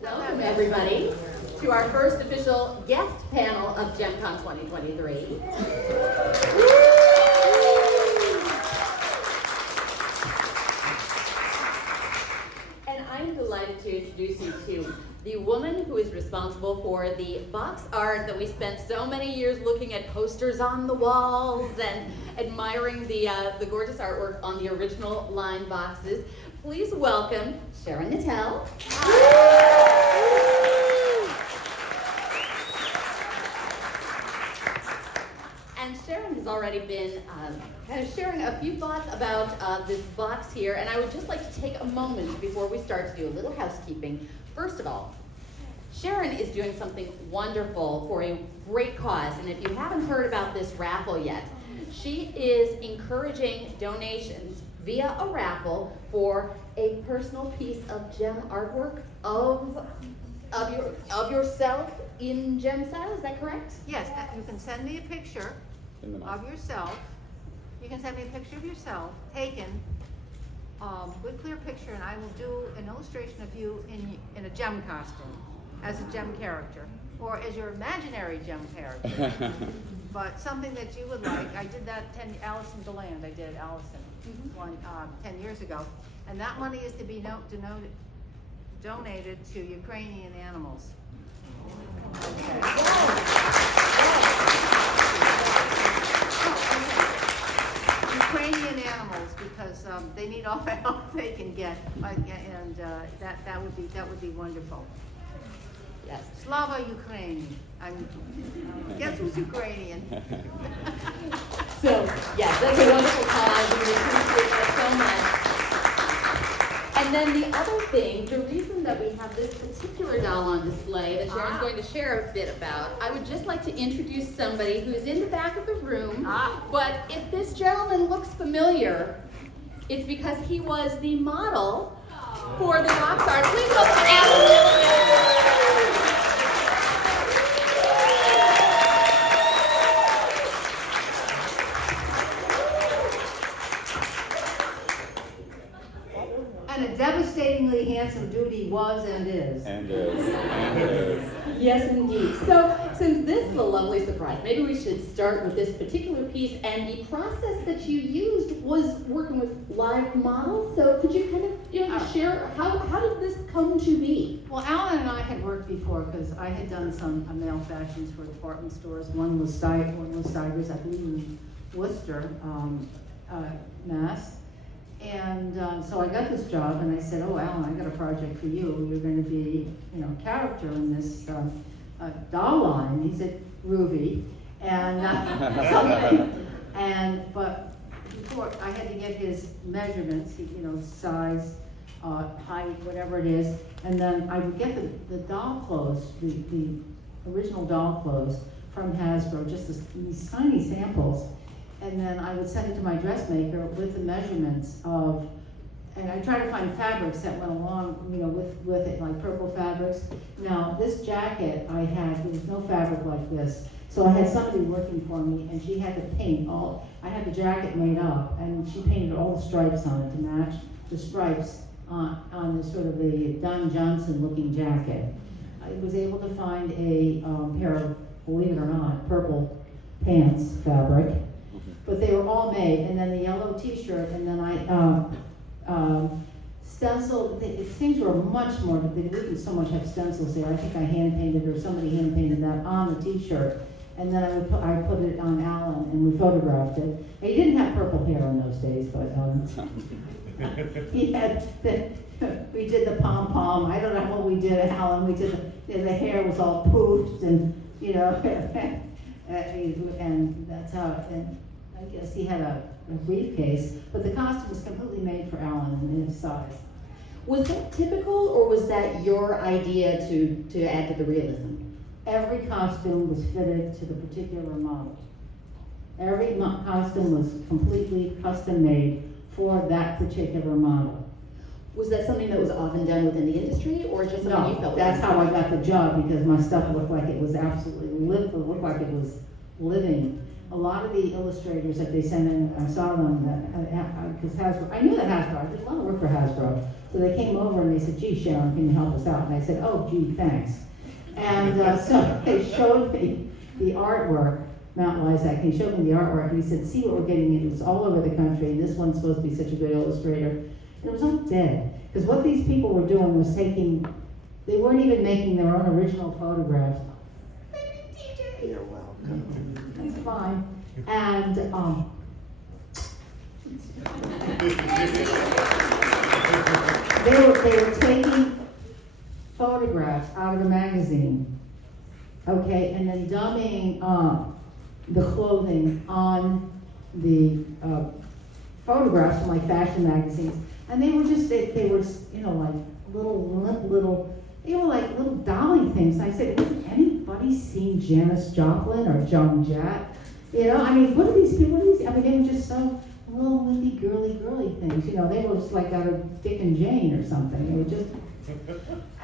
Welcome, everybody, to our first official guest panel of JemCon 2023. And I'm delighted to introduce you to the woman who is responsible for the box art that we spent so many years looking at posters on the walls and admiring the gorgeous artwork on the original line boxes. Please welcome Sharon Knettell. And Sharon has already been kind of sharing a few thoughts about this box here, and I would just like to take a moment before we start to do a little housekeeping. First of all, Sharon is doing something wonderful for a great cause, and if you haven't heard about this raffle yet, she is encouraging donations via a raffle for a personal piece of gem artwork of yourself in gem style. Is that correct? Yes, you can send me a picture of yourself. You can send me a picture of yourself taken, good clear picture, and I will do an illustration of you in a gem costume, as a gem character, or as your imaginary gem character. But something that you would like. I did that Allison DeLand. I did Allison 10 years ago, and that money is to be donated to Ukrainian animals. Okay. Ukrainian animals, because they need all the help they can get, and that would be wonderful. Yes. Slava Ukraine. Guess who's Ukrainian? So, yes, that's a wonderful cause. We appreciate that so much. And then the other thing, the reason that we have this particular doll on display that Sharon's going to share a bit about, I would just like to introduce somebody who's in the back of the room. But if this gentleman looks familiar, it's because he was the model for the box art. Please welcome Alan. And a devastatingly handsome dude he was and is. And is. Yes, indeed. So, since this is a lovely surprise, maybe we should start with this particular piece. And the process that you used was working with live models. So, could you kind of, share how did this come to be? Well, Alan and I had worked before because I had done some male fashions for department stores. One was Stivers, I believe in Worcester, Mass. And so I got this job, and I said, "Oh, Alan, I got a project for you. You're going to be, character in this doll line." He said, "Groovy," and but before I had to get his measurements, size, height, whatever it is, and then I would get the doll clothes, the original doll clothes from Hasbro, just these tiny samples. And then I would send it to my dressmaker with the measurements of, and I try to find fabrics that went along, with it, like purple fabrics. Now, this jacket I had, there was no fabric like this. So I had somebody working for me, and she had to paint I had the jacket made up, and she painted all the stripes on it to match the stripes on the sort of the Don Johnson looking jacket. I was able to find a pair of, believe it or not, purple pants fabric. But they were all made, and then the yellow t-shirt, and then I stenciled, things were much more, they didn't so much have stencils there. I think I hand painted, or somebody hand painted that on the t-shirt. And then I put it on Alan, and we photographed it. And he didn't have purple hair in those days, but he had, we did the pom-pom. I don't know what we did, Alan. We did, the hair was all poofed, and, and that's how, and I guess he had a briefcase, but the costume was completely made for Alan in his size. Was that typical, or was that your idea to add to the realism? Every costume was fitted to the particular model. Every costume was completely custom made for that particular model. Was that something that was often done within the industry, or just something you felt? That's how I got the job, because my stuff looked like it was absolutely looked like it was living. a lot of the illustrators that they sent in, I saw them, because Hasbro, I knew that Hasbro, I did a lot of work for Hasbro. So they came over and they said, gee, Sharon, can you help us out? And I said, oh, gee, thanks. And so they showed me the artwork, Mount Lysac, he showed me the artwork, and he said, see what we're getting into, it's all over the country, and this one's supposed to be such a good illustrator. And it was all dead, because what these people were doing was taking, they weren't even making their own original photographs. You're welcome. That's fine. And, they were taking photographs out of the magazine, okay, and then dumbing the clothing on the photographs from like fashion magazines, and they were just, they were, you know, like little, they were like little dolly things. And I said, has anybody seen Janis Joplin or Joan Jett? You know, I mean, what are these people? I mean, they were just so little windy, girly things. You know, they were just like out of Dick and Jane or something. They were just.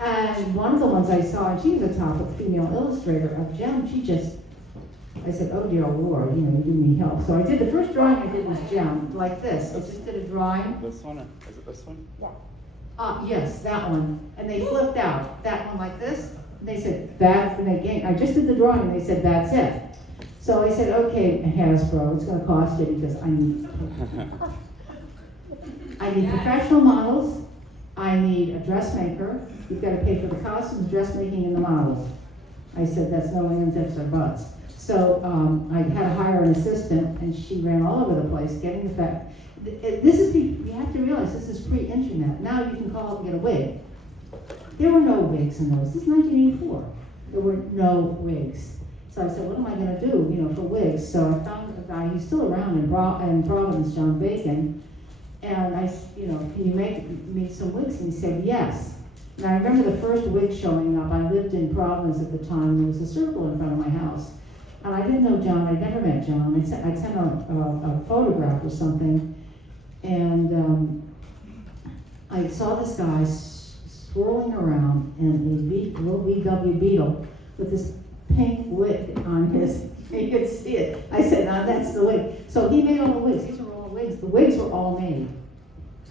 And one of the ones I saw, and she was a top female illustrator of Gem. She just, I said, oh dear Lord, you know, you need help. So I did the first drawing I did was Gem, like this. I just did a drawing. This one, or is it this one? Yeah. Yes, that one. And they flipped out that one like this. And they said, that's, and again, I just did the drawing, and they said, that's it. So I said, okay, Hasbro, it's going to cost you because I need professional models. I need a dressmaker. You've got to pay for the costumes, dressmaking, and the models. I said, that's no ands, ifs, or buts. So I had to hire an assistant, and she ran all over the place getting the fact. This is, you have to realize this is pre-internet. Now you can call up and get a wig. There were no wigs in those. This is 1984. There were no wigs. So I said, what am I going to do, you know, for wigs? So I found a guy, he's still around in Providence, John Bacon. And I, you know, can you make me some wigs? And he said, yes. And I remember the first wig showing up. I lived in Providence at the time. There was a circle in front of my house. And I didn't know John. I'd never met John. I'd sent a photograph or something. And I saw this guy swirling around in a little VW Beetle with this pink wig on his, you could see it. I said, no, that's the wig. So he made all the wigs. These are all the wigs. The wigs were all made.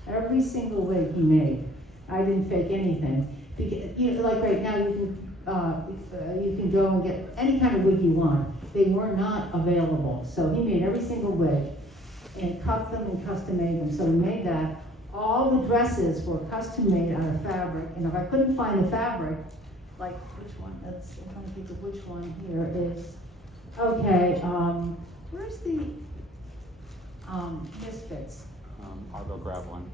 Every single wig he made. I didn't fake anything. Because, you know, like right now, you can go and get any kind of wig you want. They were not available. So he made every single wig and cut them and custom made them. So we made that. All the dresses were custom made out of fabric. And if I couldn't find the fabric, like which one? I'm trying to think of which one here is. Okay, where's the Misfits? I'll go grab one.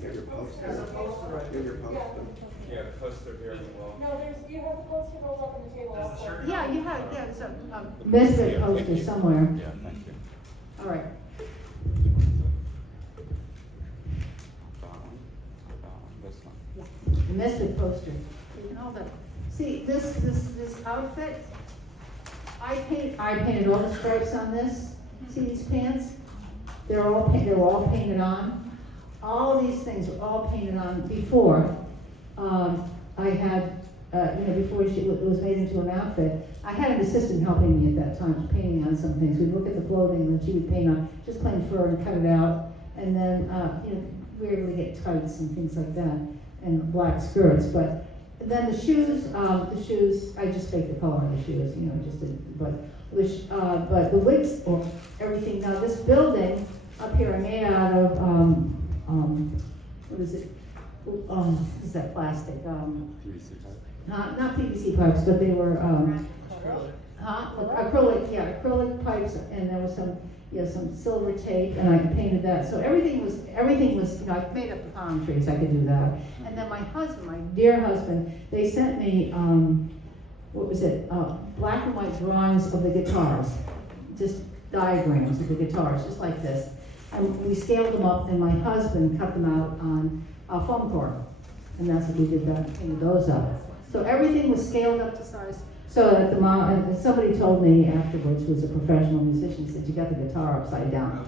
Get your poster. There's a poster right here. Get your poster. Yeah, the poster here as well. No, you have the poster rolled up on the table also. Yeah, you have, yeah, it's a Misfit poster somewhere. Yeah, thank you. All right. This one. The Misfit poster. You know that. See, this outfit, I painted all the stripes on this. See these pants? They were all painted on. All of these things were all painted on before. I had, before it was made into an outfit. I had an assistant helping me at that time, painting on some things. We'd look at the clothing and then she would paint on just plain fur and cut it out. And then, we were able to get tights and things like that, and black skirts. But then the shoes, I just faked the color on the shoes, just didn't. But the wigs, or everything. Now this building up here, I made out of what is it? What is that plastic? PVC pipe. Not PVC pipes, but they were acrylic. Yeah, acrylic pipes, and there was some silver tape, and I painted that. So everything was. I made up the palm trees. I could do that. And then my husband, my dear husband, they sent me what was it? Black and white drawings of the guitars, just diagrams of the guitars, just like this. And we scaled them up, and my husband cut them out on foam core, and that's what we did. Painted those up. So everything was scaled up to size. So that and somebody told me afterwards, who was a professional musician, he said, "You got the guitar upside down."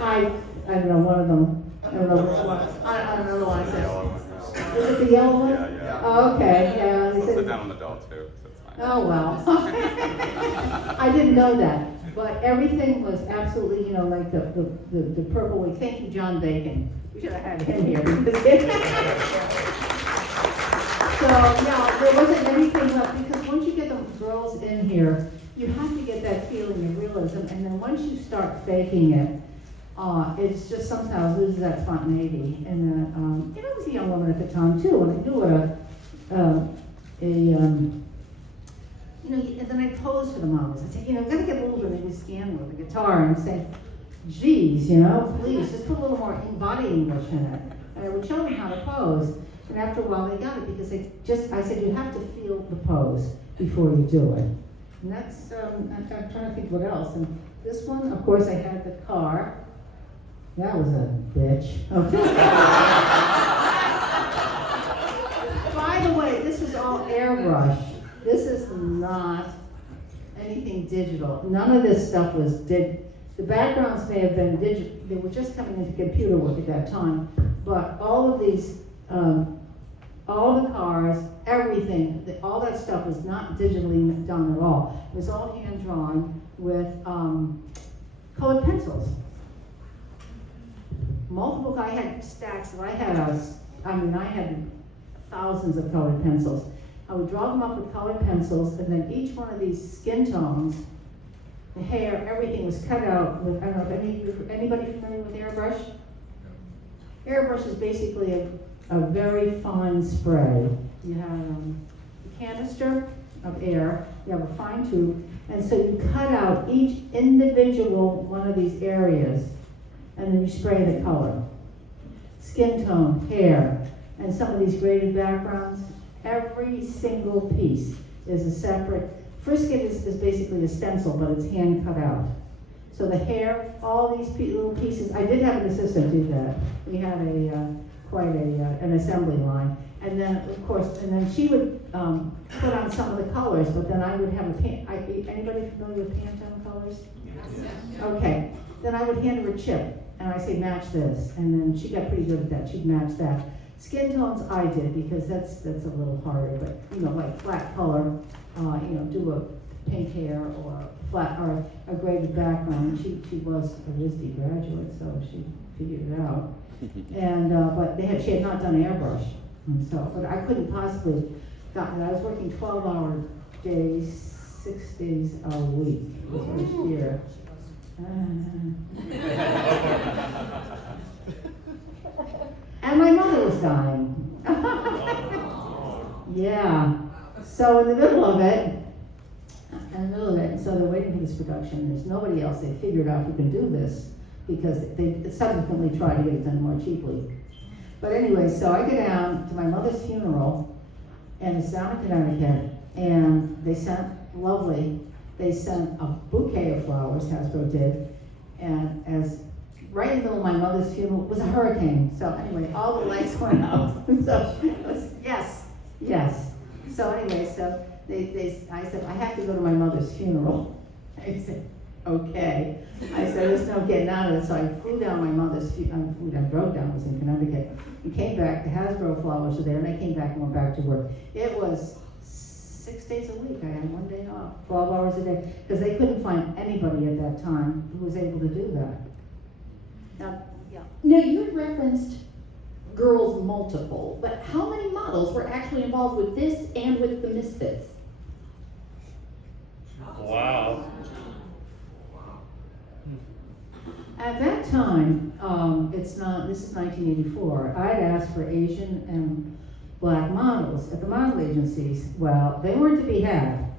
I don't know, one of them. I don't know which one. I don't know the one I said. Is it the yellow one? Yeah. Oh, okay, yeah. So sit down on the doll too. Oh, well. I didn't know that, but everything was absolutely, like the purple wig. Thank you, John Bacon. We should have had him here because so, yeah, there wasn't anything left, because once you get the girls in here, you have to get that feeling of realism, and then once you start faking it, it's just sometimes loses that spontaneity. And then, I was a young woman at the time too, and I knew what and then I posed for the models. I said, I've got to get a little bit of this scan with the guitar, and say, geez, please, just put a little more body English in it. And I would show them how to pose. And after a while, they got it, because I said, you have to feel the pose before you do it. And that's, I'm trying to think what else. And this one, of course, I had the car. That was a bitch. Okay. By the way, this is all airbrush. This is not anything digital. None of this stuff was the backgrounds may have been digital. They were just coming into computer work at that time. But all of these, all the cars, everything, all that stuff was not digitally done at all. It was all hand-drawn with colored pencils. Multiple, I had stacks, I had thousands of colored pencils. I would draw them up with colored pencils, and then each one of these skin tones, the hair, everything was cut out with, I don't know if anybody familiar with airbrush? Airbrush is basically a very fine spray. You have a canister of air, you have a fine tube, and so you cut out each individual one of these areas, and then you spray the color. Skin tone, hair, and some of these graded backgrounds, every single piece is a separate. Frisket is basically a stencil, but it's hand cut out. So the hair, all these little pieces, I did have an assistant do that. We had quite an assembly line. And then, of course, she would put on some of the colors, but then I would have anybody familiar with Pantone colors? Yes. Okay. Then I would hand her a chip, and I say, match this. And then she got pretty good at that. She'd match that. Skin tones I did, because that's a little harder, but, like flat color, do a pink hair or flat, or a graded background. She was a RISD graduate, so she figured it out. And, but she had not done airbrush. And so, but I couldn't possibly, I was working 12-hour days, 6 days a week the first year. And my mother was dying. Yeah. So in the middle of it, so they're waiting for this production. There's nobody else. They figured out who can do this, because they subsequently tried to get it done more cheaply. But anyway, so I go down to my mother's funeral, and it's down in Connecticut, and they sent a bouquet of flowers, Hasbro did, and right in the middle of my mother's funeral was a hurricane. So anyway, all the lights went out. So it was, yes. So anyway, so I said, I have to go to my mother's funeral. I said, okay. I said, there's no getting out of it. So I flew down my mother's funeral. I drove down, it was in Connecticut, and came back. The Hasbro flowers were there, and I came back and went back to work. It was 6 days a week. I had 1 day off, 12 hours a day, because they couldn't find anybody at that time who was able to do that. Now, you had referenced Girls Multiple, but how many models were actually involved with this and with the Misfits? Wow. At that time, this is 1984, I'd asked for Asian and Black models at the model agencies. Well, they weren't to be had.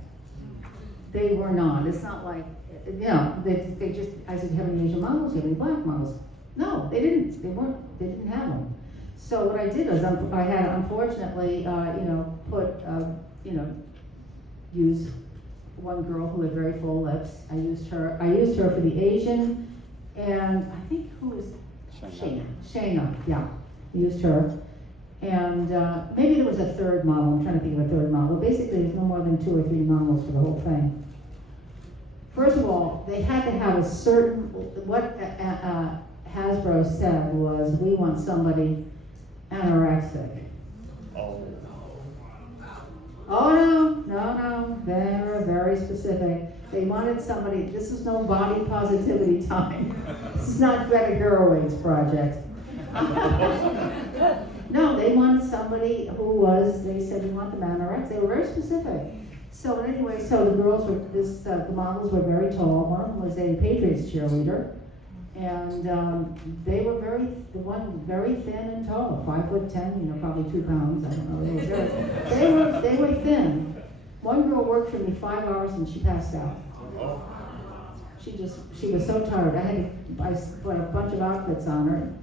They were not. It's not like, they just, I said, do you have any Asian models? Do you have any Black models? No, they didn't. They didn't have them. So what I did was, I had unfortunately, use one girl who had very full lips. I used her for the Asian, and I think who was Shayna, yeah, I used her. And maybe there was a third model. I'm trying to think of a third model. Basically, there's no more than 2 or 3 models for the whole thing. First of all, they had to have a certain, what Hasbro said was, we want somebody anorexic. Oh. Oh, no, they were very specific. They wanted somebody, this is no body positivity time. This is not Greta Gerwig's project. No, they wanted somebody who was, they said, we want the anorex. They were very specific. So anyway, so the girls were, the models were very tall. One of them was a Patriots cheerleader. And they were the one very thin and tall, 5'10", probably 2 pounds, I don't know. They were thin. One girl worked for me 5 hours and she passed out. She was so tired. I put a bunch of outfits on her.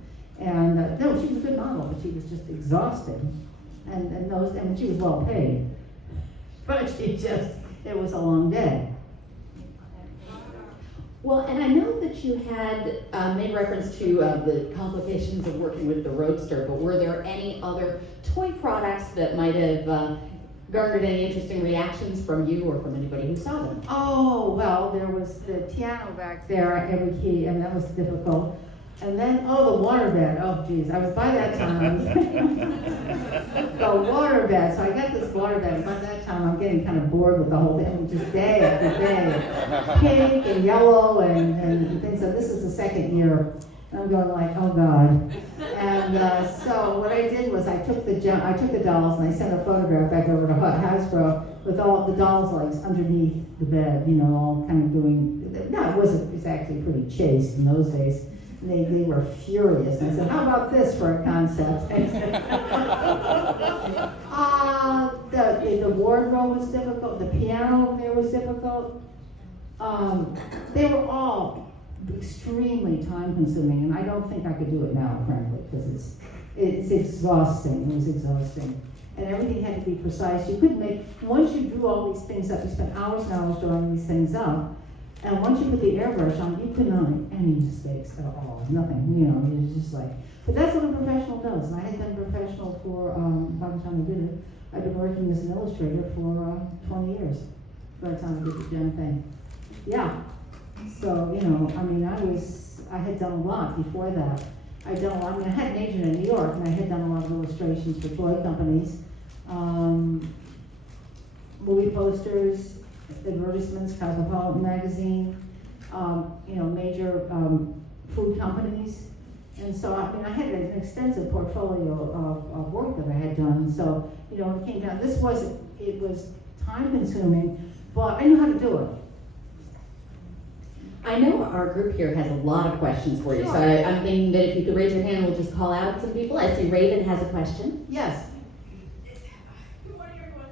And no, she was a good model, but she was just exhausted. And she was well paid. But it was a long day. Well, and I know that you had made reference to the complications of working with the Roadster, but were there any other toy products that might have garnered any interesting reactions from you or from anybody who saw them? Oh, well, there was the piano back there at every key, and that was difficult. And then, the waterbed. Oh, geez, I was by that time. The waterbed. So I got this waterbed, and by that time I'm getting kind of bored with the whole thing, just day after day. Pink and yellow and things. So this is the second year. And I'm going like, oh God. And so what I did was I took the dolls and I sent a photograph back over to Hasbro with all the dolls' legs underneath the bed, all kind of doing. No, it wasn't. It was actually pretty chaste in those days. They were furious. And I said, how about this for a concept? The wardrobe was difficult. The piano there was difficult. They were all extremely time consuming, and I don't think I could do it now, frankly, because it's exhausting. It was exhausting. And everything had to be precise. You couldn't once you drew all these things up, you spent hours and hours drawing these things up. And once you put the airbrush on, you couldn't make any mistakes at all. Nothing, it was just like, but that's what a professional does. And I had been a professional for, by the time I did it, I'd been working as an illustrator for 20 years by the time I did the Jen thing. Yeah. So, I had done a lot before that. I had an agent in New York, and I had done a lot of illustrations for toy companies, movie posters, advertisements, Cosmopolitan magazine, major food companies. And so, I had an extensive portfolio of work that I had done. So, when it came down, it was time consuming, but I knew how to do it. I know our group here has a lot of questions for you, Sure. so I'm thinking that if you could raise your hand, we'll just call out some people. I see Raven has a question. Yes. Good morning, everyone.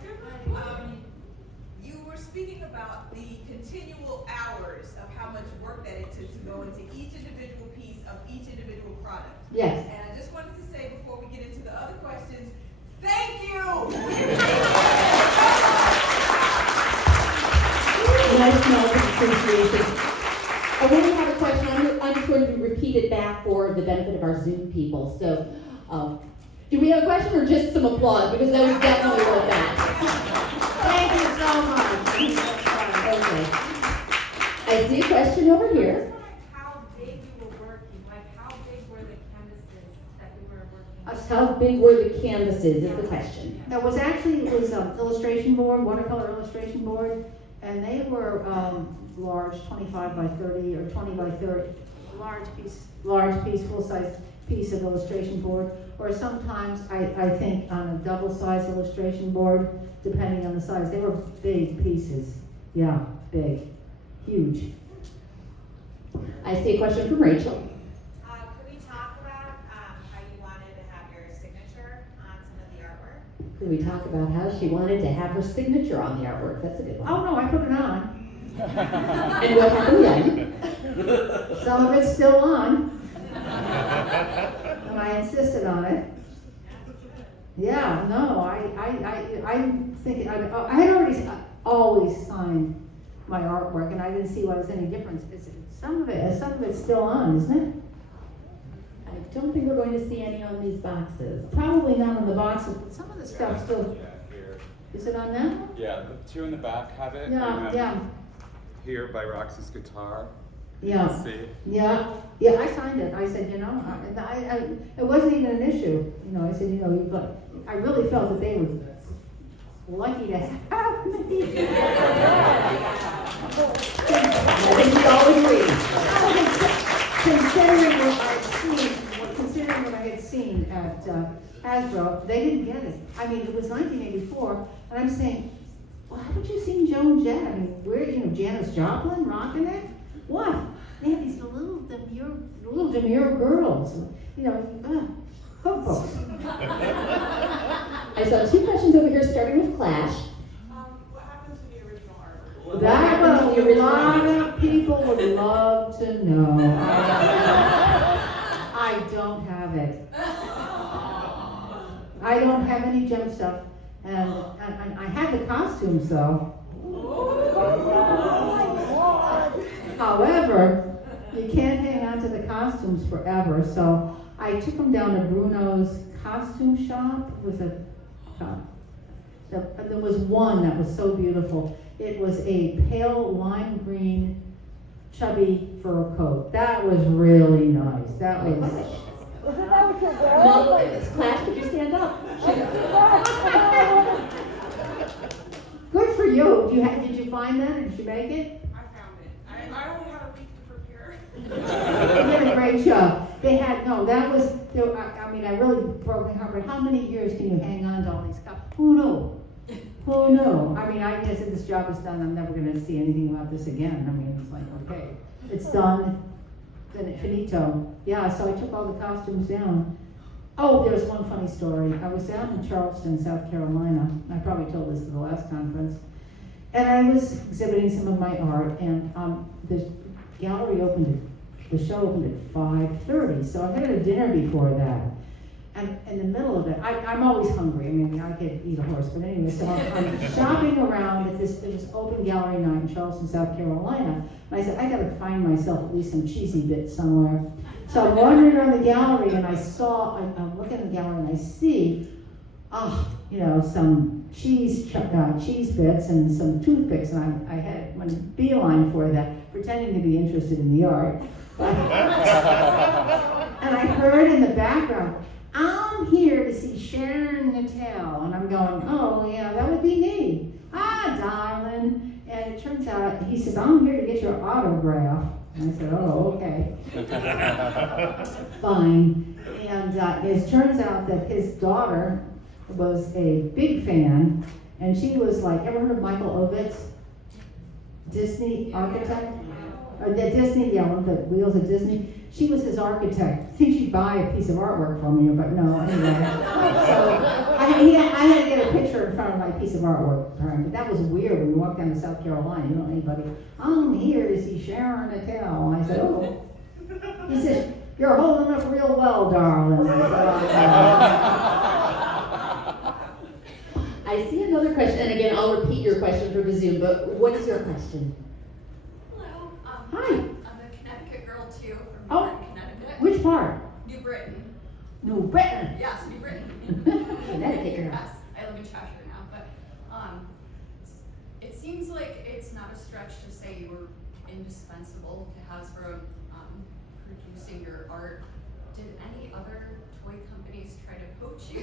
You were speaking about the continual hours of how much work that it took to go into each individual piece of each individual product. Yes. And I just wanted to say before we get into the other questions, thank you! Nice note of appreciation. I really have a question. I'm just going to repeat it back for the benefit of our Zoom people. So, do we have a question or just some applause? Because that was definitely worth that. Thank you so much. Okay. I see a question over here. How big you were working, like how big were the canvases that you were working on? How big were the canvases is the question. It was illustration board, watercolor illustration board, and they were large, 25 by 30 or 20 by 30, large piece, full-size piece of illustration board, or sometimes I think on a double-size illustration board, depending on the size. They were big pieces. Yeah, big, huge. I see a question from Rachel. Could we talk about how you wanted to have your signature on some of the artwork? Could we talk about how she wanted to have her signature on the artwork? That's a good one. Oh no, I put it on. And what happened then? Some of it's still on. And I insisted on it. Yeah, no, I'm thinking, I had always signed my artwork, and I didn't see why there's any difference. Some of it's still on, isn't it? I don't think we're going to see any on these boxes. Probably not on the boxes, but some of the stuff still, Yeah, here. is it on that? Yeah, the two in the back have it. Yeah, and then yeah, Here by Roxy's guitar. yeah. See? Yeah, I signed it. I said, it wasn't even an issue. I said, but I really felt that they lucky to have me. I think we all agree. Considering what I had seen at Hasbro, they didn't get it. I mean, it was 1984, and I'm saying, well, haven't you seen Joan and Jen? I mean, where, Janis Joplin rocking it? What? They have these little demure girls, hopefuls. I saw two questions over here, starting with Clash. What happened to the original artwork? That a lot of people would love to know. I don't have it. I don't have any gem stuff, and I have the costumes though. However, you can't hang on to the costumes forever, so I took them down to Bruno's costume shop. There was one that was so beautiful. It was a pale lime green chubby fur coat. That was really nice. That was. Isn't that what you're wearing? Clash, could you stand up? Good for you. Did you find that, or did you make it? I found it. I only had a week to prepare. You did a great job. They had, no, that was, I really broke my heart, but how many years can you hang on to all these cups? Who knew? Who knew? I mean, I guess if this job is done, I'm never gonna see anything about this again. I mean, it's like, okay, it's done, then finito. Yeah, so I took all the costumes down. Oh, there's one funny story. I was down in Charleston, South Carolina. I probably told this to the last conference. And I was exhibiting some of my art, and the gallery the show opened at 5:30, so I had a dinner before that. And in the middle of it, I'm always hungry. I mean, I could eat a horse, but anyway, so I'm shopping around at this open gallery night in Charleston, South Carolina. And I said, I gotta find myself at least some cheesy bits somewhere. So I'm wandering around the gallery, and I'm looking at the gallery, and I see, some cheese bits and some toothpicks, and I had one beeline for that, pretending to be interested in the art. And I heard in the background, I'm here to see Sharon Knettell, and I'm going, oh yeah, that would be me. Ah, darling. And it turns out, he says, I'm here to get your autograph. And I said, oh, okay. Fine. And it turns out that his daughter was a big fan, and she was like, ever heard of Michael Ovitz? Disney architect? Or the Disney, one of the wheels of Disney. She was his architect. I think she'd buy a piece of artwork from you, but no, anyway. So I had to get a picture in front of my piece of artwork for him, but that was weird when you walk down to South Carolina, you don't know anybody. I'm here to see Sharon Knettell. I said, oh. He said, you're holding up real well, darling. I said, I see another question, and again, I'll repeat your question for the Zoom, but what is your question? Hello. Hi. I'm a Connecticut girl too, from Oh. Newburgh, Connecticut. Which part? New Britain. New Britain. Yes, New Britain. Connecticut girl. Yes, I live in Cheshire now, but it seems like it's not a stretch to say you were indispensable to Hasbro producing your art. Did any other toy companies try to poach you?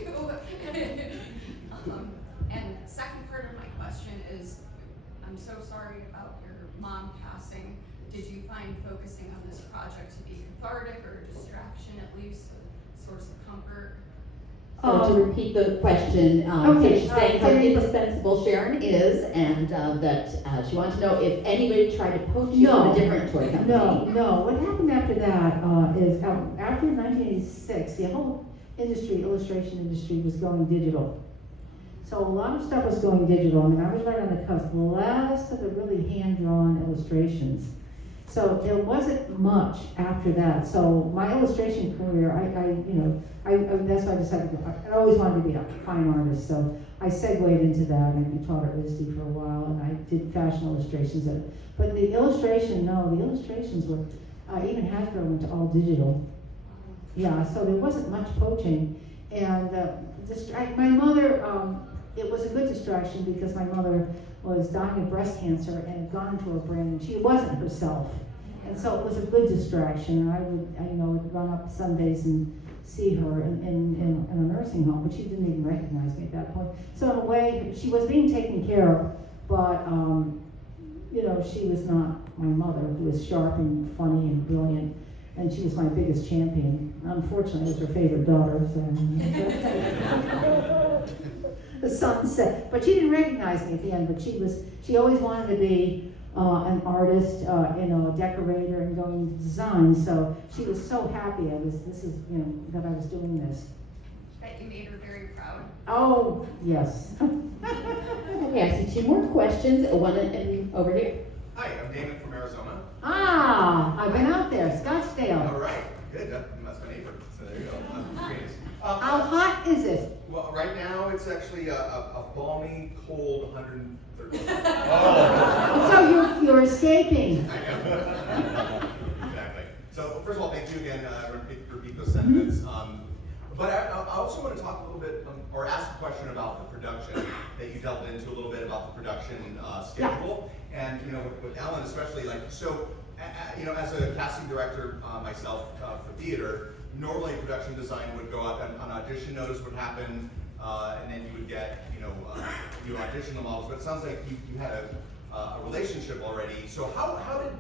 And second part of my question is, I'm so sorry about your mom passing. Did you find focusing on this project to be cathartic or a distraction, at least a source of comfort? So to repeat the question, Okay, she's saying how indispensable Sharon is, and that she wants to know if anybody tried to poach you from a different toy company. No. What happened after that is after 1986, the whole illustration industry was going digital. So a lot of stuff was going digital. I mean, I was right on the cusp. The last of the really hand-drawn illustrations. So there wasn't much after that. So my illustration career, that's why I decided I always wanted to be a fine artist. So I segued into that, and I taught at RISD for a while, and I did fashion illustrations. But the illustrations were, even Hasbro went to all digital. Yeah, so there wasn't much poaching. And my mother, it was a good distraction because my mother was dying of breast cancer and had gone into her brain, and she wasn't herself. And so it was a good distraction. And I would run up Sundays and see her in a nursing home, but she didn't even recognize me at that point. So in a way, she was being taken care of, but you know, she was not my mother, who was sharp and funny and brilliant, and she was my biggest champion. Unfortunately, I was her favorite daughter, so. The sunset, but she didn't recognize me at the end, but she always wanted to be an artist, you know, a decorator and going into design, so she was so happy you know, that I was doing this. That you made her very proud. Oh, yes. Okay, I see 2 more questions, one over here. Hi, I'm Damon from Arizona. Ah, I've been out there, Scottsdale. All right, good. That's my neighbor. So there you go. Phoenix. How hot is it? Well, right now it's actually a balmy, cold 130. So you're escaping. I know. Exactly. So first of all, thank you again. Repeat those sentiments. But I also want to talk a little bit, or ask a question about the production that you delved into a little bit about the production schedule, and you know, with Ellen especially, like so. You know, as a casting director myself for theater, normally production design would go out and an audition notice would happen, and then you would get, you know, you audition the models. But it sounds like you had a relationship already. So how did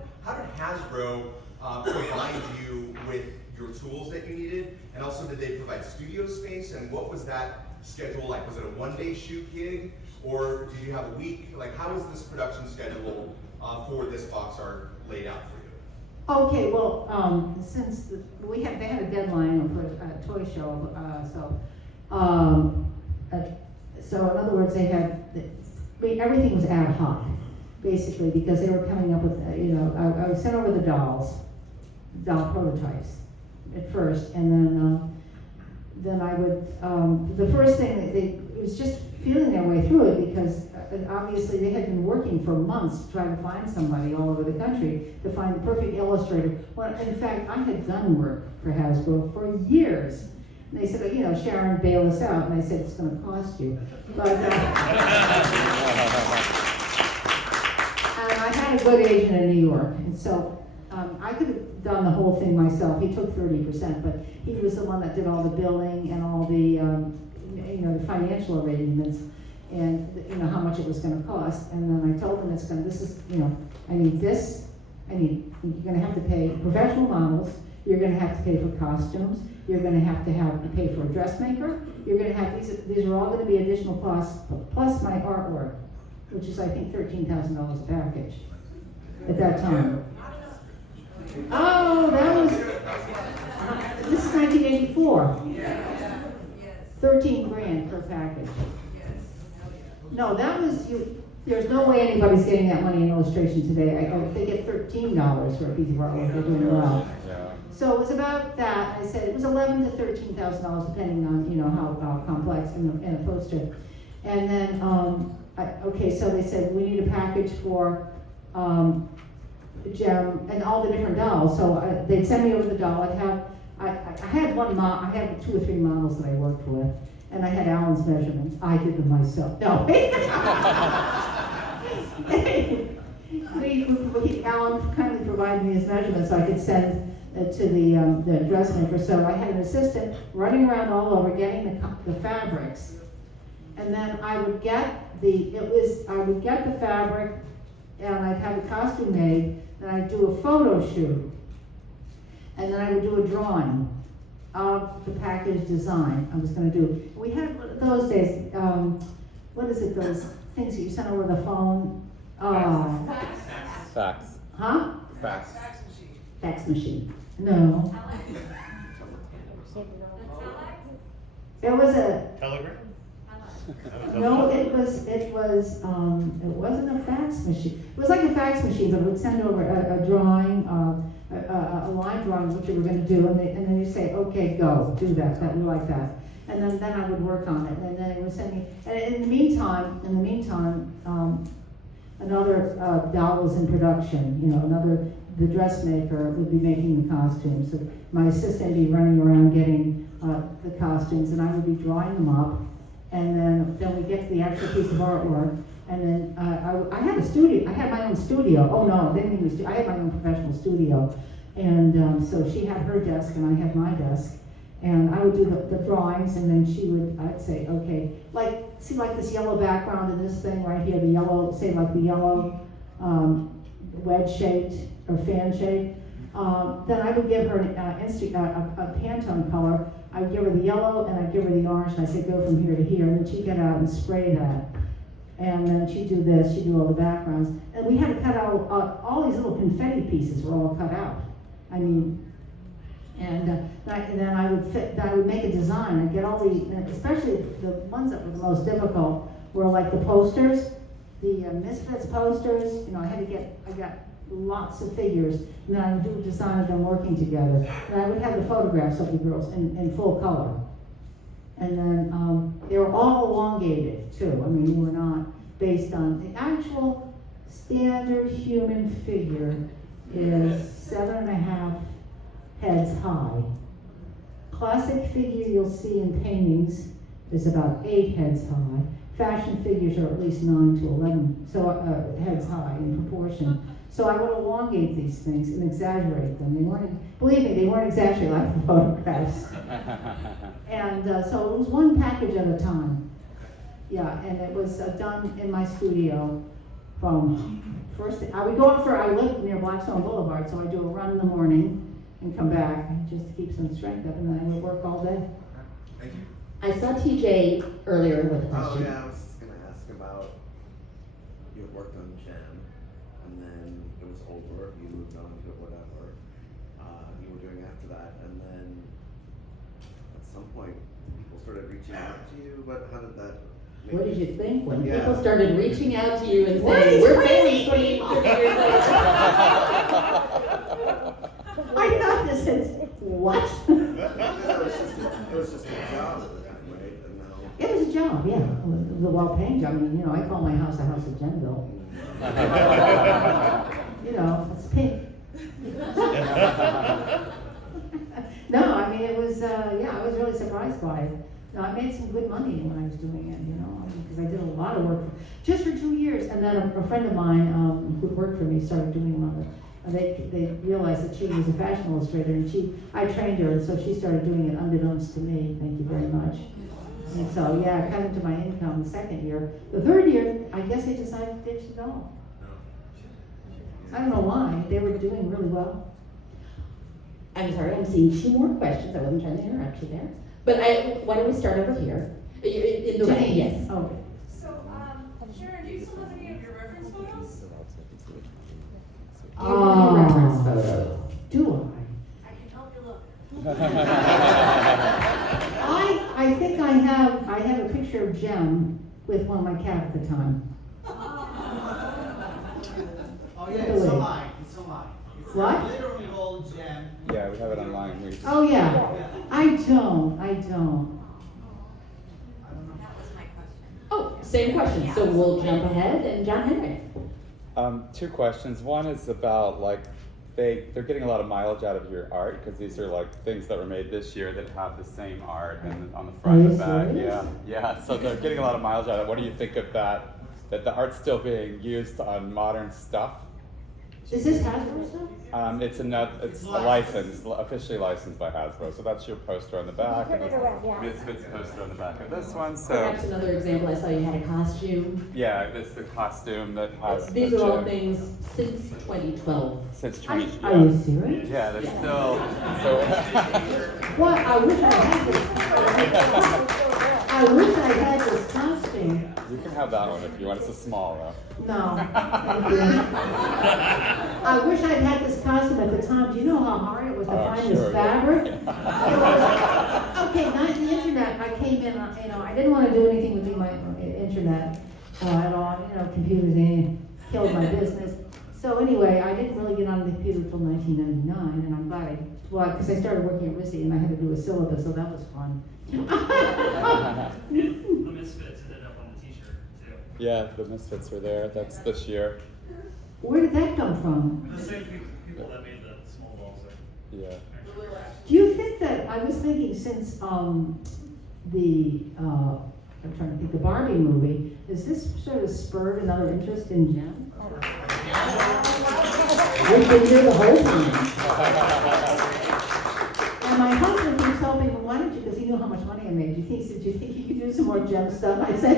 Hasbro provide you with your tools that you needed, and also did they provide studio space? And what was that schedule like? Was it a 1-day shoot gig, or did you have a week? Like, how was this production schedule for this box art laid out for you? Okay, well, since they had a deadline for a toy show, so in other words, everything was ad hoc, basically, because they were coming up with, you know, I would send over the doll prototypes at first, and then I would, the first thing it was just feeling their way through it, because obviously they had been working for months to try to find somebody all over the country to find the perfect illustrator. Well, in fact, I had done work for Hasbro for years. And they said, you know, Sharon, bail us out. And I said, it's going to cost you. But, and I had a good agent in New York. And so I could have done the whole thing myself. He took 30%, but he was the one that did all the billing and all the, you know, the financial arrangements, and you know how much it was going to cost. And then I told him this is, you know, I need this. You're going to have to pay professional models. You're going to have to pay for costumes. You're going to have to pay for a dressmaker. You're going to have these are all going to be additional costs plus my artwork, which is I think $13,000 a package at that time. Oh, that was this is 1984. 13 grand per package. No, that was you. There's no way anybody's getting that money in illustration today. They get $13 for a piece of artwork. They're doing well. Yeah. So it was about that. I said it was $11,000 to $13,000 depending on, you know, how complex in a poster. And then okay, so they said we need a package for Gem and all the different dolls. So they'd send me over the doll. I had 2 or 3 models that I worked with, and I had Alan's measurements. I did them myself. No. Alan kindly provided me his measurements so I could send to the dressmaker. So I had an assistant running around all over getting the fabrics, and then I would get the fabric, and I'd have the costume made, and I'd do a photo shoot, and then I would do a drawing of the package design I was going to do. We had those days, what is it, those things that you send over the phone? Fax. Huh? Fax. Fax machine. No. It was a, Telegram? no, it wasn't a fax machine. It was like a fax machine, but it would send over a drawing, a line drawing of what you were going to do, and then you say, okay, go, do that, we like that. And then I would work on it, and then it would send me, and in the meantime, another doll was in production, you know, the dressmaker would be making the costumes. So my assistant would be running around getting the costumes, and I would be drawing them up, and then we get to the actual piece of artwork, and then I had a studio. I had my own studio. Oh no, they didn't use. I had my own professional studio, and so she had her desk, and I had my desk, And I would do the drawings, and then I'd say, okay, like, see like this yellow background in this thing right here, the yellow, say like the yellow wedge shaped or fan shaped. Then I would give her a Pantone color. I would give her the yellow and I'd give her the orange, and I said go from here to here, and then she'd get out and spray that. And then she'd do this, she'd do all the backgrounds. And we had to cut out, all these little confetti pieces were all cut out. I mean, and then I would make a design. I'd get all especially the ones that were the most difficult were like the posters, the Misfits posters. You know, I got lots of figures, and then I would do a design of them working together. And I would have the photographs of the girls in full color. And then they were all elongated too. I mean, they were not based on the actual standard human figure is 7.5 heads high. Classic figure you'll see in paintings is about 8 heads high. Fashion figures are at least 9 to 11 heads high in proportion. So I would elongate these things and exaggerate them. They weren't, believe me, they weren't exactly like the photographs. And so it was one package at a time. Yeah, and it was done in my studio from first, I lived near Blackstone Boulevard, so I do a run in the morning and come back just to keep some strength up, and then I would work all day. Thank you. I saw TJ earlier with a Oh, question. yeah, I was just gonna ask about, you had worked on Gem, and then it was over, you moved on to whatever, you were doing after that, and then at some point, people started reaching out to you, but how did that make What did you think when Yeah. people started reaching out to you and What saying, is we're crazy? famous 20 years later? I thought this is, what? It was just a job at the time, right? And now, It was a job, yeah. It was a well-paying job. I mean, you know, I call my house a house of Gemville. You know, it's pink. No, I mean, it was, yeah, I was really surprised by it. No, I made some good money when I was doing it, you know, because I did a lot of work just for 2 years. And then a friend of mine who worked for me started doing a lot of, they realized that she was a fashion illustrator, and I trained her, and so she started doing it unbeknownst to me. Thank you very much. And so, yeah, it cut into my income the second year. The third year, I guess I decided to ditch it all. I don't know why. They were doing really well. I'm sorry, I'm seeing 2 more questions. I wasn't trying to interrupt you there. But why don't we start over here? In the right, yes. Oh. So, Sharon, do you still have any of your reference photos? Do you have any reference photos? Do I can help you look. I think I have a picture of Jem with one of my cat at the time. Oh yeah, it's a lie, it's a lie. It's What? literally old Gem. Yeah, we have it online. Oh, yeah. I don't. I don't know. That was my question. Oh, same question. So we'll jump ahead, and John Henry. 2 questions. One is about like they're getting a lot of mileage out of your art because these are like things that were made this year that have the same art and on the front and back. Yeah, yeah. So they're getting a lot of mileage out of it. What do you think of that? That the art's still being used on modern stuff? Is this Hasbro stuff? It's a license, officially licensed by Hasbro. So that's your poster on the back, and Turn it around, yeah. Misfits poster on the back of this one. So Perhaps another example, I saw you had a costume. yeah, this is the costume that has. These the are all gem things since 2012. since 20. Are you serious? Yeah, they're still. So. What? I wish I had this. I wish I had this costume. You can have that one if you want. It's a small though. No, thank you. I wish I'd had this costume at the time. Do you know how hard it was to find sure, this yeah. fabric? It was, okay, not the internet. I came in, you know, I didn't want to do anything with my internet at all. You know, computers killed my business. So anyway, I didn't really get on the computer until 1999, and I'm glad because I started working at RISD and I had to do a syllabus, so that was fun. The Misfits ended up on the t-shirt too. Yeah, the Misfits were there. That's this year. Where did that come from? The same people that made the small balls are. Yeah. Do you think that, I was thinking since I'm trying to think, the Barbie movie, has this sort of spurred another interest in Jem? We've been here the whole time. And my husband keeps telling me, well, much money I made. Did you think you could do some more gem stuff? I said,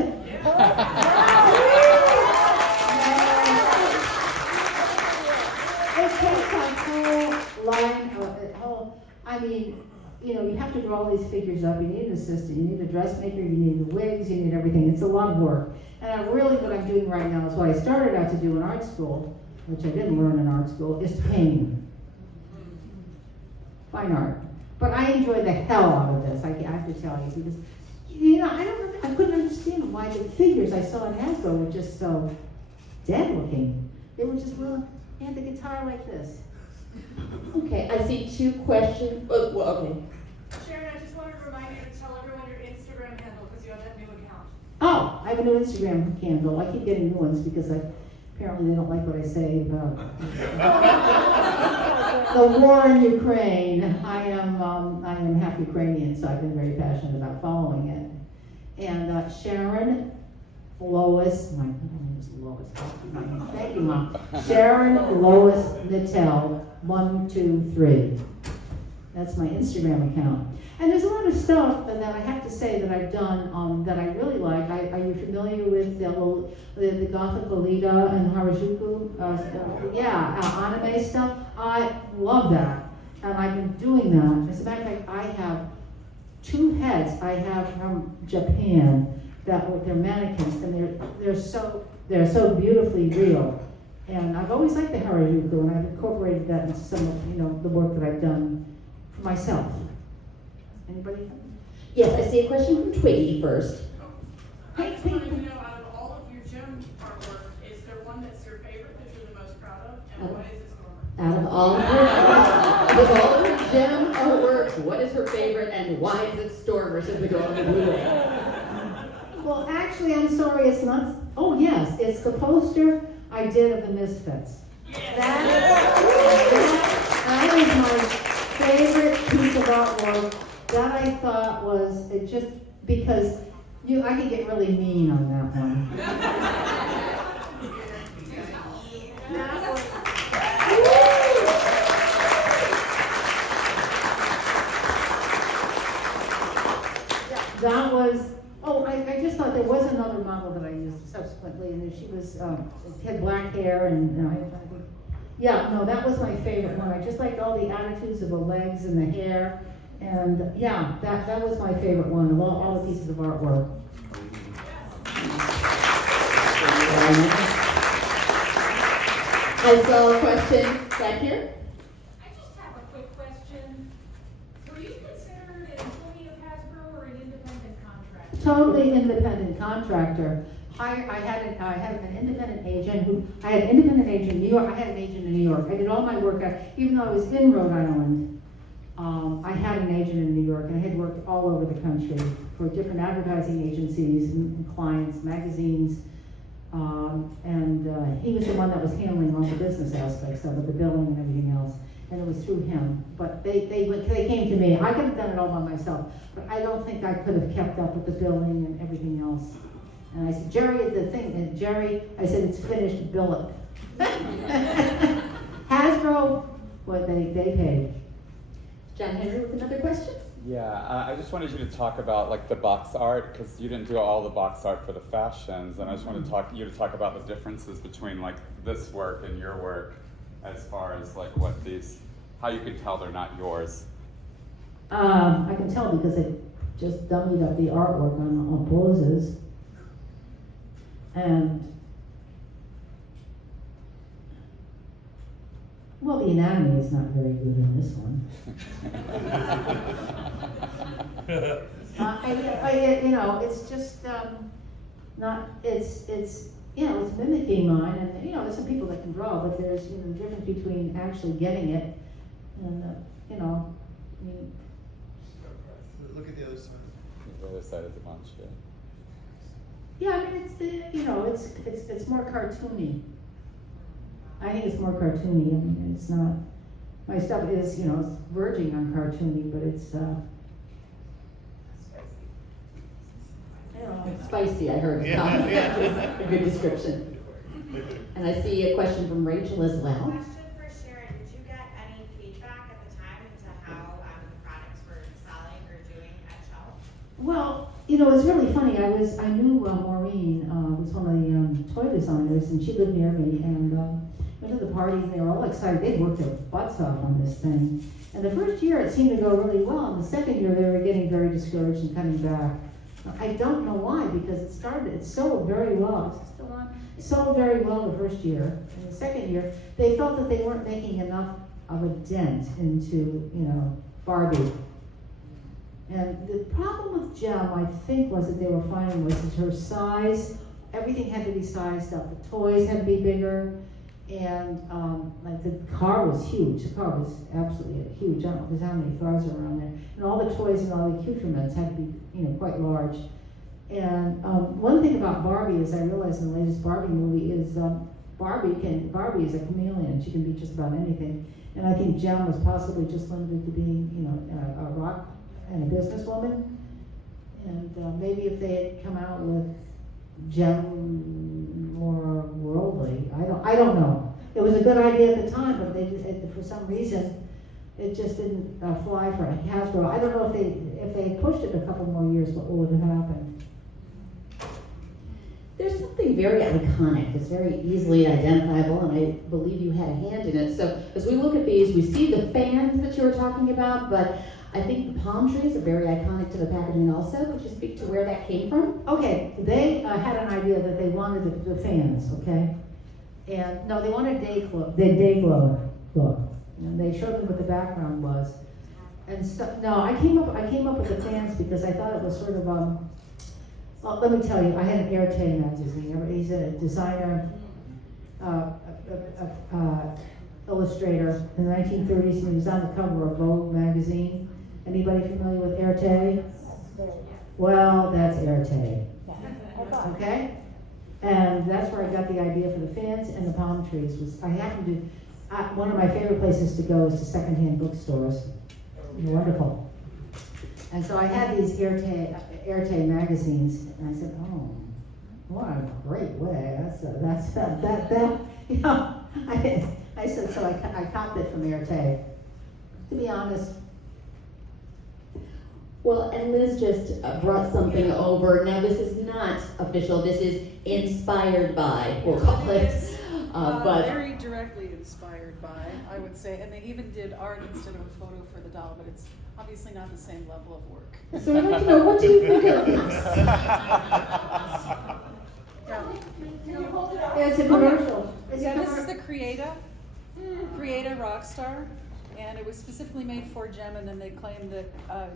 it takes a whole line of, you have to draw all these figures up. You need an assistant, you need a dressmaker, you need the wigs, you need everything. It's a lot of work. And what I'm doing right now is what I started out to do in art school, which I didn't learn in art school, is to paint. Fine art. But I enjoy the hell out of this, I have to tell you, because, I couldn't understand why the figures I saw in Hasbro were just so dead looking. They were just, they had the guitar like this. Okay, I see 2 questions. Oh, well, okay. Sharon, I just wanted to remind you to tell everyone your Instagram handle, because you have that new account. Oh, I have a new Instagram handle. I keep getting new ones because apparently they don't like what I say about the war in Ukraine. I am half Ukrainian, so I've been very passionate about following it. And Sharon Lois, my name is Lois. Thank you, Mom. Sharon Lois Knettell 123. That's my Instagram account. And there's a lot of stuff that I have to say that I've done that I really like. Are you familiar with the Gothic Lolita and Harajuku? Anime stuff. I love that. And I've been doing that. As a matter of fact, I have 2 heads I have from Japan they're mannequins, and they're so beautifully real. And I've always liked the Harajuku, and I've incorporated that into some of the work that I've done for myself. Anybody? Yes, I see a question from Twiggy first. I just wanted to know, out of all of your gem artwork, is there one that's your favorite that you're the most proud of, and what is its normal? Out of all of her gem artworks, what is her favorite and why is it Stormer since we go on the Blu-ray? Well, actually, I'm sorry, it's not. Oh, yes, it's the poster I did of the Misfits. That is my favorite piece of artwork. That I thought was, it just, because I could get really mean on that one. That was, I just thought there was another model that I used subsequently, and she had black hair, and that was my favorite one. I just liked all the attitudes of the legs and the hair, and that was my favorite one of all the pieces of artwork. I saw a question back here. I just have a quick question. Were you considered an employee of Hasbro or an independent contractor? Totally independent contractor. I had an independent agent I had an independent agent in New York. I had an agent in New York. I did all my work, even though I was in Rhode Island, I had an agent in New York, and I had worked all over the country for different advertising agencies and clients, magazines, and he was the one that was handling all the business aspects of it, the billing and everything else, and it was through him. But they came to me. I could have done it all by myself, but I don't think I could have kept up with the billing and everything else. And I said, Jerry, I said, it's finished, bill it. Hasbro, what they paid. John Henry with another question? Yeah, I just wanted you to talk about like the box art, because you didn't do all the box art for the fashions, and I just wanted you to talk about the differences between like this work and your work, as far as like how you can tell they're not yours. I can tell because I just dummied up the artwork on poses. And, well, the anatomy is not very good in this one. It's just not, it's mimicking mine, and, there's some people that can draw, but there's, the difference between actually getting it and, Look at the other side. The other side of the bunch, yeah. Yeah, I mean, it's more cartoony. I think it's more cartoony. I mean, it's not, my stuff is, it's verging on cartoony, but it's, Spicy, I heard. A good description. And I see a question from Rachel as well. Question for Sharon, did you get any feedback at the time into how the products were selling or doing at shelf? Well, you know, it's really funny. I knew Maureen was one of the toy designers, and she lived near me. And went to the parties, and they were all excited. They worked their butts off on this thing. And the first year, it seemed to go really well. And the second year, they were getting very discouraged and cutting back. I don't know why, because it sold very well. Is it still on? It sold very well the first year. And the second year, they felt that they weren't making enough of a dent into, you know, Barbie. And the problem with Jem, I think, was that they were finding was that her size, everything had to be sized up. The toys had to be bigger, and like the car was huge. The car was absolutely huge. I don't know if there's how many cars are around there. And all the toys and all the accoutrements had to be, you know, quite large. And one thing about Barbie is I realized in the latest Barbie movie is Barbie is a chameleon. She can be just about anything. And I think Jem was possibly just limited to being, you know, a rock and a businesswoman. And maybe if they had come out with Jem more worldly, I don't know. It was a good idea at the time, but for some reason, it just didn't fly for Hasbro. I don't know if they pushed it a couple more years, what would have happened? There's something very iconic, it's very easily identifiable, and I believe you had a hand in it. So as we look at these, we see the fans that you were talking about, but I think the palm trees are very iconic to the packaging also. Could you speak to where that came from? Okay, they had an idea that they wanted the fans, okay? And no, they wanted day glow look. And they showed them what the background was. And so, no, I came up with the fans because I thought it was sort of, well, let me tell you, I had an Erte magazine. He's a designer, illustrator in the 1930s, and he was on the cover of Vogue magazine. Anybody familiar with Erte? Well, that's Erte. Okay? And that's where I got the idea for the fans and the palm trees. I happened to, one of my favorite places to go is to secondhand bookstores. They're wonderful. And so I had these Erte magazines, and I said, oh, what a great way. That you know, I said, so I copped it from Erte. To be honest. Well, and Liz just brought something over. Now, this is not official. This is inspired by, we'll call it. But very directly inspired by, I would say. And they even did art instead of a photo for the doll, but it's obviously not the same level of work. So I'd like to know, what do you think of this? Yeah, it's a commercial. This is the Creata Rockstar, and it was specifically made for Jem, and then they claimed that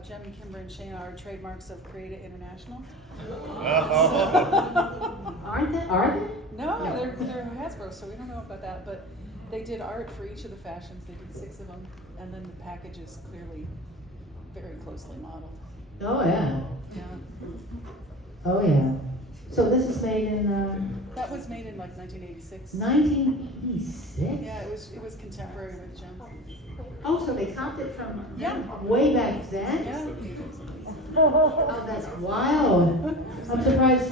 Jem, Kimber, and Shayna are trademarks of Creata International. Are they? No, they're Hasbro, so we don't know about that, but they did art for each of the fashions. They did 6 of them, and then the package is clearly very closely modeled. Oh, yeah. Yeah. Oh, yeah. So this is made in, That was made in like 1986. 1986? Yeah, it was contemporary with Jem. Oh, so they copped it from Yeah. way back then? Yeah. Oh, that's wild. I'm surprised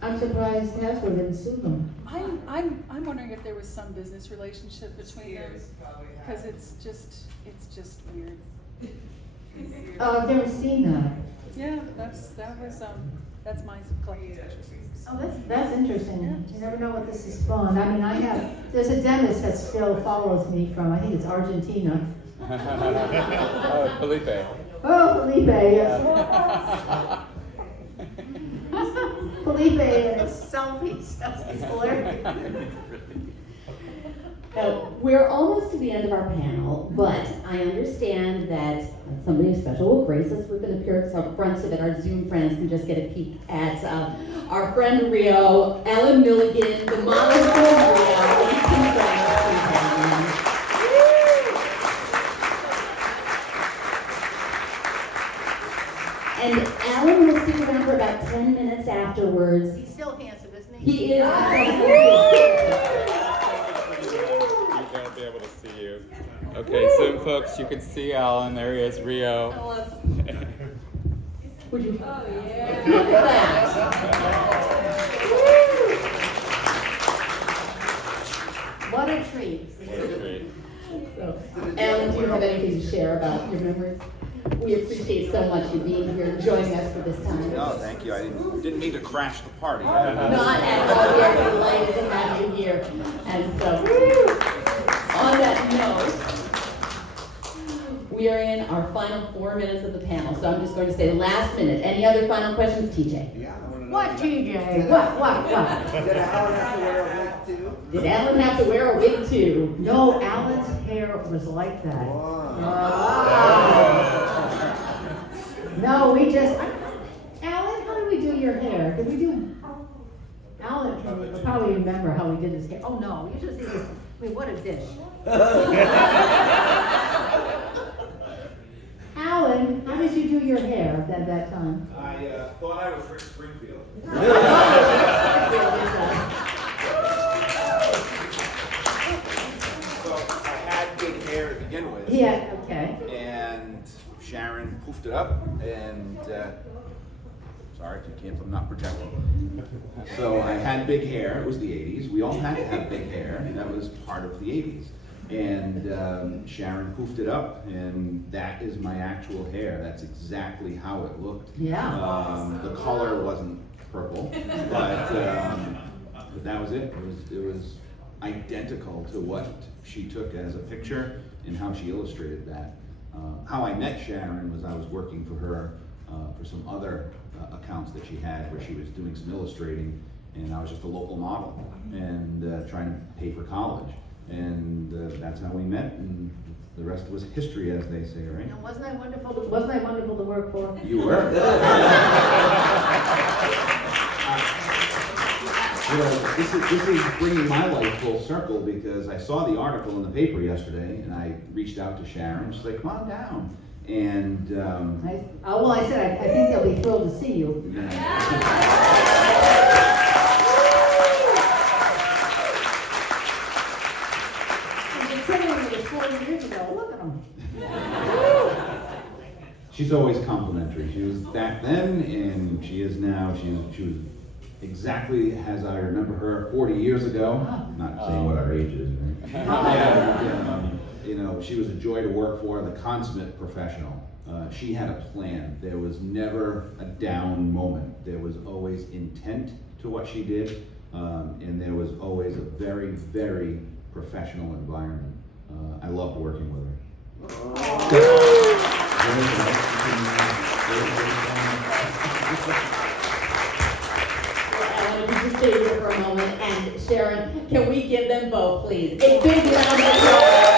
Hasbro didn't sue them. I'm wondering if there was some business relationship between them, because it's just weird. Oh, I've never seen that. Yeah, that's my collecting specialty. Oh, that's interesting. You never know what this has spawned. I mean, there's a dentist that still follows me from, I think it's Argentina. Oh, Felipe. Oh, Felipe, yes. Felipe and his selfies, that's hilarious. We're almost to the end of our panel, but I understand that somebody special will grace us with an appearance up front so that our Zoom friends can just get a peek at our friend Rio, Ellen Milligan, the model for Rio. And Alan will stick around for about 10 minutes afterwards. He's still handsome, isn't he? He is. They'll be able to see you. Okay, Zoom folks, you can see Alan. There he is, Rio. Would you? Oh, yeah. Look at that. What a treat. What a treat. So, Alan, do you have anything to share about your memories? We appreciate so much you being here and joining us for this time. No, thank you. I didn't mean to crash the party. Not at all. We are delighted to have you here. And so, on that note, we are in our final 4 minutes of the panel. So I'm just going to say the last minute. Any other final questions, TJ? Yeah, I wanna know. What, TJ? What? Did Alan have to wear a wig too? Did Alan have to wear a wig too? No, Alan's hair was like that. No, we just, Alan, how did we do your hair? Did we do, Alan can probably remember how we did his hair. Oh, no, you just see this, I mean, what a dish. Alan, how did you do your hair at that time? I thought I was Rick Springfield. So I had big hair to begin with. Yeah, okay. And Sharon poofed it up, and sorry, you can't, I'm not protected. So I had big hair. It was the 80s. We all had to have big hair. That was part of the 80s. And Sharon poofed it up, and that is my actual hair. That's exactly how it looked. Yeah. The color wasn't purple, but that was it. It was identical to what she took as a picture and how she illustrated that. How I met Sharon was I was working for her for some other accounts that she had where she was doing some illustrating, and I was just a local model and trying to pay for college. And that's how we met, and the rest was history, as they say, right? And wasn't I wonderful to work for? You were. This is bringing my life full circle, because I saw the article in the paper yesterday, and I reached out to Sharon. She's like, "Come on down." And I said, I think they'll be thrilled to see you. Look at them. She's always complimentary. She was back then, and she is now. She was exactly as I remember her 40 years ago. Not saying what our age is, right? And, you know, she was a joy to work for, the consummate professional. She had a plan. There was never a down moment. There was always intent to what she did, and there was always a very, very professional environment. I loved working with her. Alan, if you just stay here for a moment, and Sharon, can we give them both, please, a big round of applause?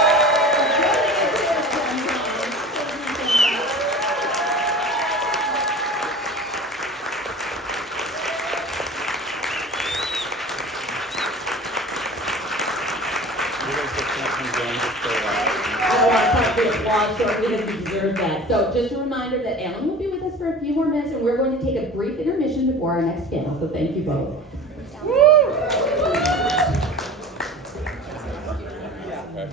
Because we deserve that. So just a reminder that Alan will be with us for a few more minutes, and we're going to take a brief intermission before our next panel. So thank you both. Okay.